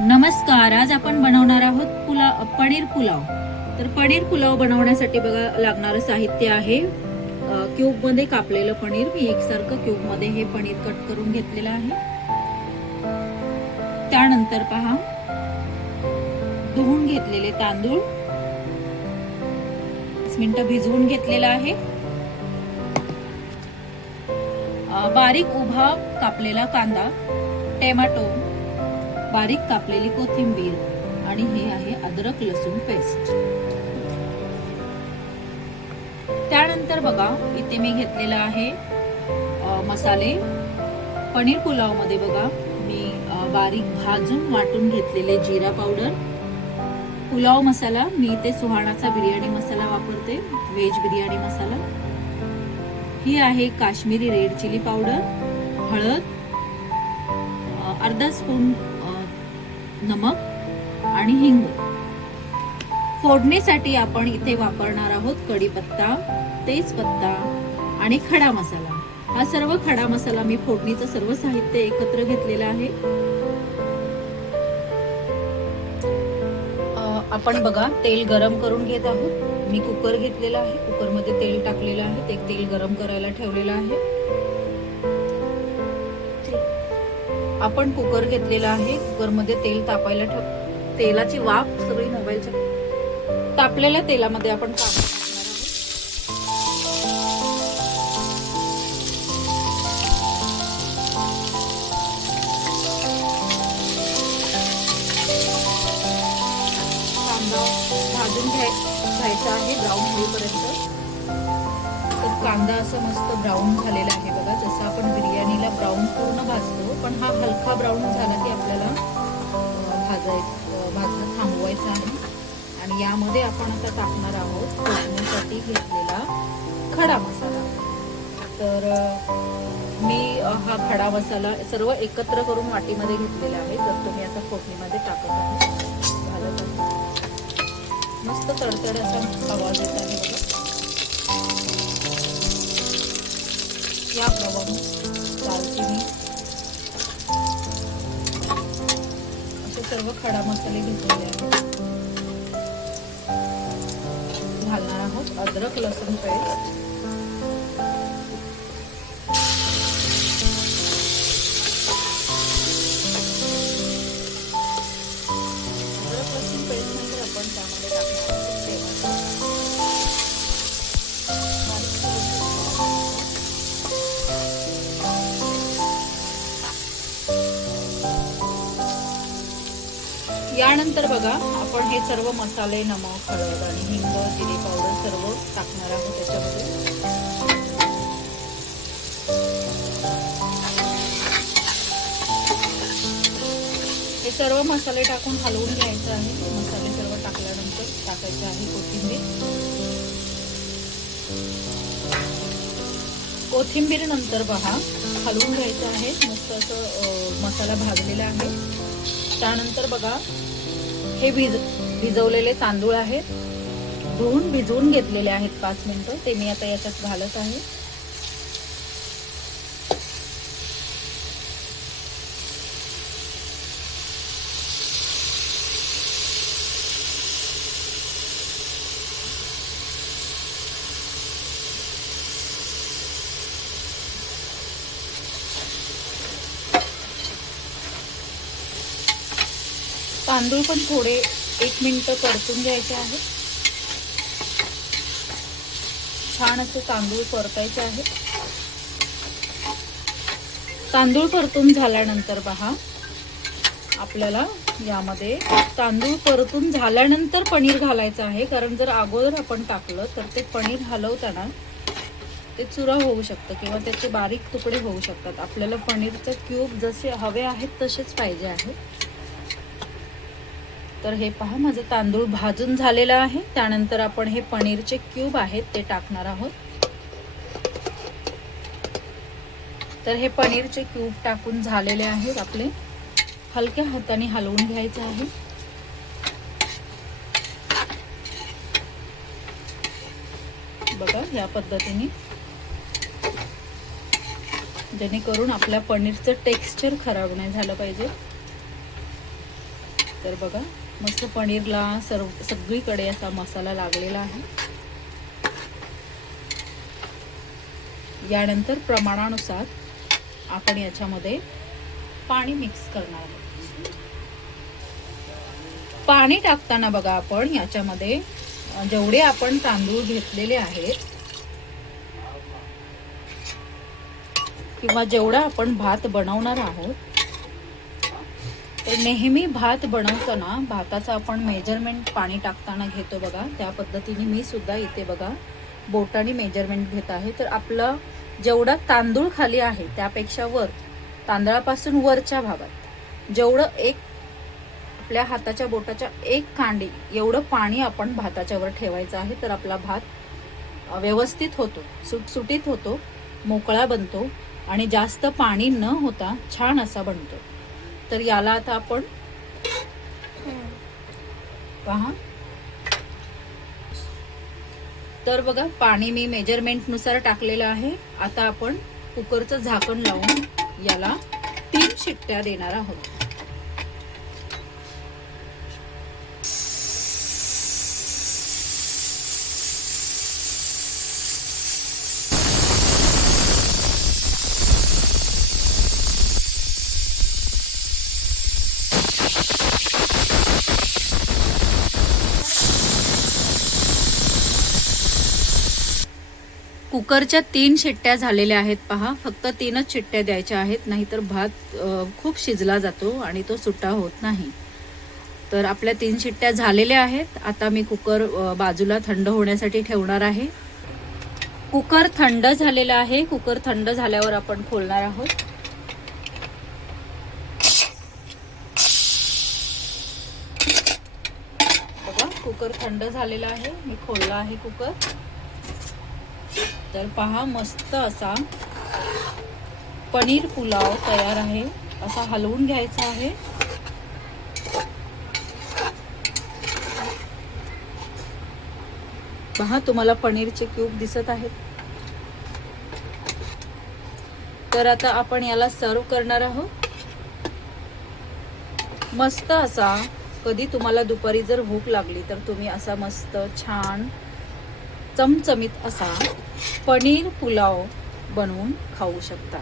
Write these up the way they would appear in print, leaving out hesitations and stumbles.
नमस्कार, आज आपण बनवणार आहोत पनीर पुलाव। तर पनीर पुलाव बनवण्यासाठी बघा लागणारं साहित्य आहे क्यूब मध्ये कापलेलं पनीर। मी एकसारखं क्यूब मध्ये हे पनीर कट करून घेतलेलं आहे। त्यानंतर पहा धुवून घेतलेले तांदूळ 5 मिनिटं भिजवून घेतलेला आहे। बारीक उभा कापलेला कांदा, टोमॅटो, बारीक कापलेली कोथिंबीर आणि हे आहे अद्रक लसूण पेस्ट। त्यानंतर बघा इथे मी घेतलेला आहे मसाले। पनीर पुलाव मध्ये बघा मी बारीक भाजून वाटून घेतलेले जिरा पावडर, पुलाव मसाला, मी इथे सुहाणाचा बिर्याणी मसाला वापरते, व्हेज बिर्याणी मसाला। ही आहे काश्मीरी रेड चिली पावडर, हळद, अर्धा स्पून नमक आणि हिंग। फोडणीसाठी आपण इथे वापरणार आहोत कढीपत्ता, तेजपत्ता आणि खडा मसाला। हा सर्व खडा मसाला मी फोडणीचं सर्व साहित्य एकत्र घेतलेलं आहे। आपण बघा तेल गरम करून घेत आहोत। मी कुकर घेतलेला आहे, कुकर मध्ये तेल टाकलेलं आहे, ते तेल गरम करायला ठेवलेलं आहे। आपण कुकर घेतलेला आहे, कुकर मध्ये तेल तापायला ठेव। तेलाची वाफ सगळी मोबाईलच्या तापलेल्या तेलामध्ये आपण कांदा टाकणार आहोत। कांदा भाजून घ्यायचा आहे ब्राऊन होईपर्यंत। तर कांदा असं मस्त ब्राऊन झालेला आहे बघा, जसं आपण बिर्याणीला ब्राऊन पूर्ण भाजतो, पण हा हलका ब्राऊन झाला की आपल्याला भाजणं थांबवायचं आहे। आणि यामध्ये आपण आता टाकणार आहोत फोडणीसाठी घेतलेला खडा मसाला। तर मी हा खडा मसाला सर्व एकत्र करून वाटीमध्ये घेतलेला आहे। तर तुम्ही आता फोडणीमध्ये टाकत आहे, घालत आहे। मस्त तडतड असा आवाज येत आहे बघा, या प्रमाणे दालचिनी असे सर्व खडा मसाले घेतलेले आहेत। घालणार आहोत अद्रक लसूण पेस्ट, अद्रक लसूण पेस्ट नंतर आपण त्यामध्ये टाकणार आहोत टोमॅटो, यानंतर बघा आपण हे सर्व मसाले, नमक, हळद आणि हिंग, जिरे पावडर सर्व टाकणार आहोत त्याच्यामध्ये। हे सर्व मसाले टाकून हलवून घ्यायचं आहे। मसाले सर्व टाकल्यानंतर टाकायचे आहे कोथिंबीर नंतर पहा हलवून घ्यायचं आहे। मस्त असं मसाला भाजलेला आहे। त्यानंतर बघा हे भिजवलेले तांदूळ आहेत, धुवून भिजवून घेतलेले आहेत 5 मिनिटं, ते मी आता याच्यात घालत आहे। तांदूळ पण थोडे 1 मिनिट परतून घ्यायचे आहेत। छान असे तांदूळ परतायचे आहेत। तांदूळ परतून झाल्यानंतर पहा आपल्याला यामध्ये तांदूळ परतून झाल्यानंतर पनीर घालायचं आहे, कारण जर अगोदर आपण टाकलं तर ते पनीर हलवताना ते चुरा होऊ शकतं किंवा त्याचे बारीक तुकडे होऊ शकतात। आपल्याला पनीरचे क्यूब जसे हवे आहेत तसेच पाहिजे आहे। तर हे पहा माझं तांदूळ भाजून झालेलं आहे। त्यानंतर आपण हे पनीरचे क्यूब आहेत ते टाकणार आहोत। तर हे पनीरचे क्यूब टाकून झालेले आहेत आपले। हलक्या हाताने हलवून घ्यायचं आहे। बघा या पद्धतीने, जेणेकरून आपल्या पनीरचं टेक्स्चर खराब नाही झालं पाहिजे। तर बघा मस्त पनीरला सगळीकडे असा मसाला लागलेला आहे. यानंतर प्रमाणानुसार आपण याच्यामध्ये पाणी मिक्स करणार आहोत. पाणी टाकताना बघा आपण याच्यामध्ये जेवढे आपण तांदूळ घेतलेले आहेत किंवा जेवढा आपण भात बनवणार आहोत, तर नेहमी भात बनवताना भाताचं आपण मेजरमेंट पाणी टाकताना घेतो बघा, त्या पद्धतीने मी सुद्धा इथे बघा बोटाने मेजरमेंट घेत आहे. तर आपलं जेवढा तांदूळ खाली आहे त्यापेक्षा वर, तांदळापासून वरच्या भागात जेवढं आपल्या हाताच्या बोटाच्या एक कांडी एवढं पाणी आपण भाताच्या वर ठेवायचं आहे. तर आपला भात व्यवस्थित होतो, सुटसुटीत होतो, मोकळा बनतो आणि जास्त पाणी न होता छान असा बनतो. तर याला आता आपण पहा, तर बघा पाणी मी मेजरमेंट नुसार टाकलेलं आहे. आता आपण कुकरचं झाकण लावून याला 3 शिट्ट्या देणार आहोत. कुकरच्या 3 शिट्ट्या झालेल्या आहेत पहा. फक्त 3च शिट्ट्या द्यायच्या आहेत, नाहीतर भात खूप शिजला जातो आणि तो सुट्टा होत नाही. तर आपल्या 3 शिट्ट्या झालेल्या आहेत. आता मी कुकर बाजूला थंड होण्यासाठी ठेवणार आहे. कुकर थंड झालेला आहे. कुकर थंड झाल्यावर आपण खोलणार आहोत. बघा कुकर थंड झालेला आहे. मी खोलला आहे कुकर. तर पहा मस्त असा पनीर पुलाव तयार आहे. असा हलवून घ्यायचा आहे. पहा तुम्हाला पनीरचे क्यूब दिसत आहेत. तर आता आपण याला सर्व करणार आहोत. मस्त असा, कधी तुम्हाला दुपारी जर भूक लागली तर तुम्ही असा मस्त छान चमचमीत असा पनीर पुलाव बनवून खाऊ शकता.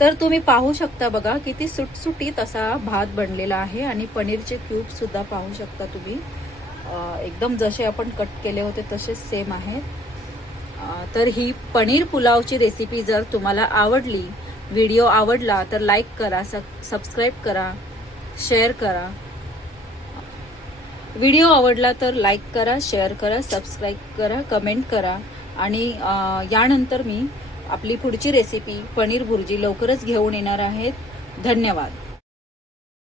तर तुम्ही पाहू शकता बघा किती सुटसुटीत असा भात बनलेला आहे आणि पनीरचे क्यूब सुद्धा पाहू शकता तुम्ही. एकदम जसे आपण कट केले होते तसेच सेम आहेत. तर ही पनीर पुलावची रेसिपी जर तुम्हाला आवडली, व्हिडिओ आवडला तर लाईक करा, सबस्क्राईब करा, शेअर करा. व्हिडिओ आवडला तर लाईक करा, शेअर करा, सबस्क्राईब करा, कमेंट करा. आणि यानंतर मी आपली पुढची रेसिपी पनीर भुर्जी लवकरच घेऊन येणार आहेत. धन्यवाद.